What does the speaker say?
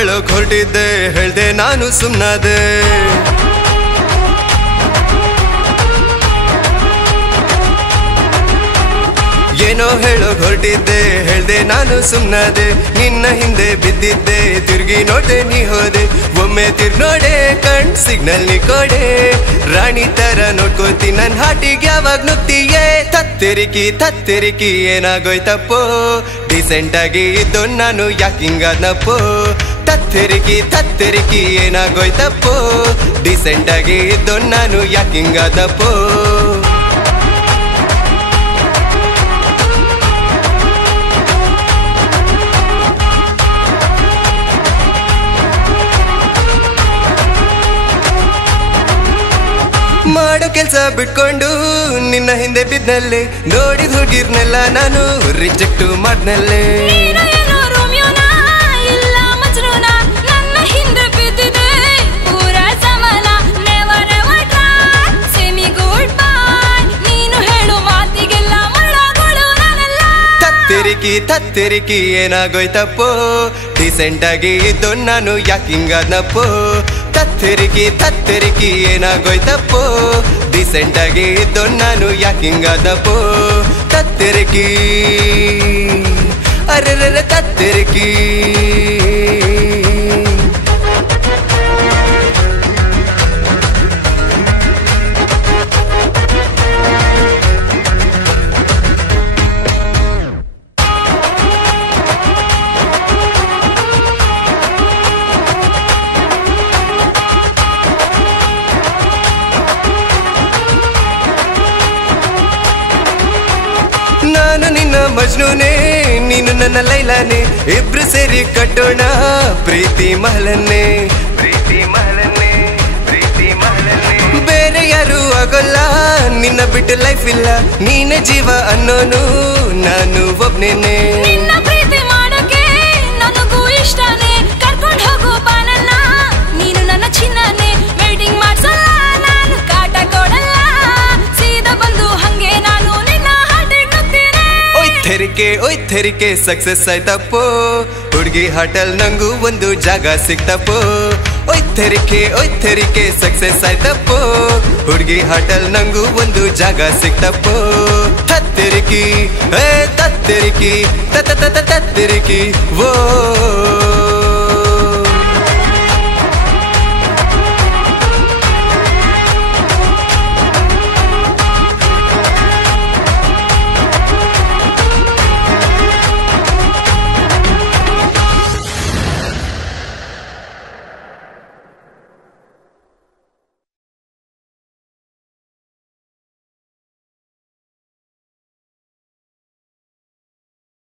ಹೇಳೋಕ್ ಹೊರಟಿದ್ದೆ ಹೇಳ್ದೆ ನಾನು ಸುಮ್ಮನಾದೆ ಏನೋ ಹೇಳೋಕ್ ಹೊರಟಿದ್ದೆ ಹೇಳ್ದೆ ನಾನು ಸುಮ್ಮನಾದೆ ನಿನ್ನ ಹಿಂದೆ ಬಿದ್ದಿದ್ದೆ ತಿರುಗಿ ನೋಡೆ ನೀ ಹೋದೆ ಒಮ್ಮೆ ನೋಡೆ ಕಣ್ ಸಿಗ್ನಲ್ ನೀ ಕೊಡೆ ರಾಣಿ ತರ ನೋಡ್ಕೋತಿ ನನ್ ಹಾಟಿಗೆ ಯಾವಾಗ ನುಗ್ತೀಯೇ ತತ್ತೆರಿಕಿ ಏನಾಗೋಯ್ತಪ್ಪೋ ಡಿಸೆಂಟ್ ಆಗಿ ಇದ್ದೋ ನಾನು ಯಾಕಿಂಗಾದ್ನಪ್ಪೋ ತತ್ತೆರಿಕಿ ಏನಾಗೋಯ್ತಪ್ಪೋ ಡಿಸೆಂಟ್ ಆಗಿ ಇದ್ದೋ ನಾನು ಯಾಕಿಂಗಾದ್ನಪ್ಪೋ ಮಾಡೋ ಕೆಲ್ಸ ಬಿಟ್ಕೊಂಡು ನಿನ್ನ ಹಿಂದೆ ಬಿದ್ನಲ್ಲೇ ನೋಡಿದ ಹುಡುಗಿರ್ನೆಲ್ಲ ನಾನು ರಿಜೆಕ್ಟ್ ಮಾಡ್ನಲ್ಲೇ ತತ್ತೆರಿಕಿ ಏನಾಗೋಯ್ತಪ್ಪೋ ಡಿಸೆಂಟ್ ಆಗಿ ಇದ್ದೋ ನಾನು ಯಾಕಿಂಗಾದ್ನಪ್ಪೋ ತತ್ತೆರಿಕಿ ಏನಾಗೋಯ್ತಪ್ಪೋ ಡಿಸೆಂಟ್ ಆಗಿ ಇದ್ದೋ ನಾನು ಯಾಕಿಂಗಾದ್ನಪ್ಪೋ ತತ್ತೆರಿಕಿ ಅರೆ ತತ್ತೆರಿಕಿ ನಾನು ನಿನ್ನ ಮಜ್ನೂನೇ ನೀನು ನನ್ನ ಲೈಲಾನೆ ಇಬ್ರು ಸೇರಿ ಕಟ್ಟೋಣ ಪ್ರೀತಿ ಮಹಲನ್ನೇ ಬೇರೆ ಯಾರು ಆಗೋಲ್ಲ ನಿನ್ನ ಬಿಟ್ಟು ಲೈಫ್ ಇಲ್ಲ ನೀನೆ ಜೀವ ಅನ್ನೋನು ನಾನು ಒಬ್ನೇನೆ ಇಷ್ಟನೇ ಕರ್ಕೊಂಡು ಹೋಗು ಬಾನಲ್ಲ ನೀನು ನನ್ನ ಚಿನ್ನನೆ ವೇಟಿಂಗ್ ಮಾಡ್ಸಲ್ಲ ನಾನು ಕಾಟ ಕೊಡಲ್ಲ ಸೀದಾ ಬಂದು ಹಂಗೆ ನಾನು ನಿನ್ನ ಹಾಟಿಗೆ ನುಗ್ತೀನಿ ಒಯ್ಥೆರಿಕೆ ಸಕ್ಸಸ್ ಆಯ್ತಪ್ಪೋ ಹುಡುಗಿ ಹಾಟಲ್ ನಂಗೂ ಒಂದು ಜಾಗ ಸಿಕ್ತಪ್ಪೋ ಒಯ್ಥೆರಿಕೆ ಸಕ್ಸಸ್ ಆಯ್ತಪ್ಪೋ ಹುಡುಗಿ ಹಾಟಲ್ ನಂಗೂ ಒಂದು ಜಾಗ ಸಿಕ್ತಪ್ಪೋ ತತ್ತೆರಿಕಿ ತತ್ತೆರಿಕಿ ಓ